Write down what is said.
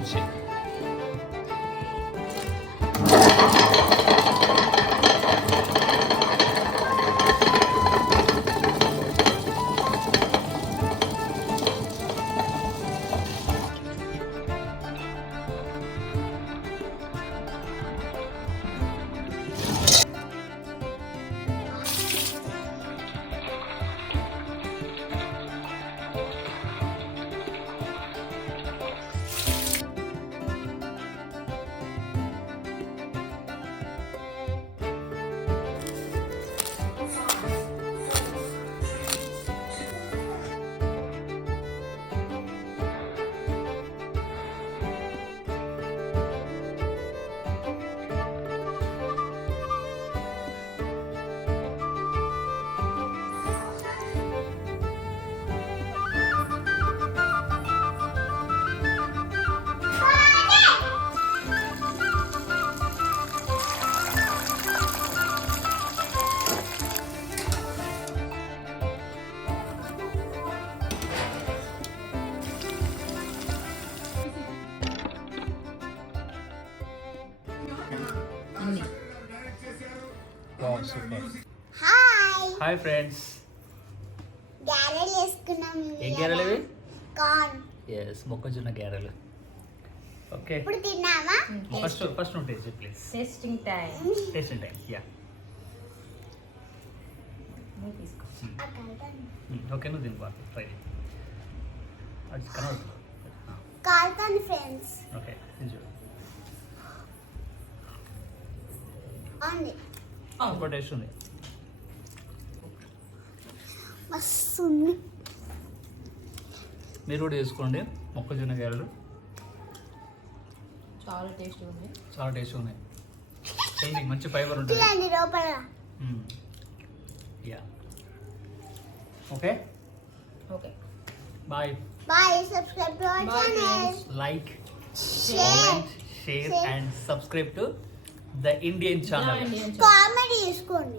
రుచి. Wow, super. Hi friends. గ్యారెలు వేసుకున్నాం. ఏం గ్యారెలు ఇవి? కార్న్. ఎస్, మొక్కజొన్న గ్యారెలు. ఓకే, ఇప్పుడు తిన్నామా? ఫస్ట్ నువ్వు taste please. Tasting time. Yeah. తీసుకో. ఓకే, నువ్వు తిను బాగా ట్రై. అది కనవద్దు. కాల్తాను ఫ్రెండ్స్. Okay, enjoy. ఉంది. సూపర్ టేస్ట్ ఉంది. మస్తు ఉంది. మీరు కూడా వేసుకోండి మొక్కజొన్న గ్యారెలు. చాలా టేస్ట్ ఉంది. చాలా టేస్ట్ ఉన్నాయి. ఏంటి మంచి ఫైబర్ ఉంటుంది. చూడండి లోపల. Yeah. Okay, okay. Bye. Bye. Subscribe to our Bye, channel. Like, Share. comment, share and subscribe to the Indian channel. Indian channel. Comedy చేసుకోండి.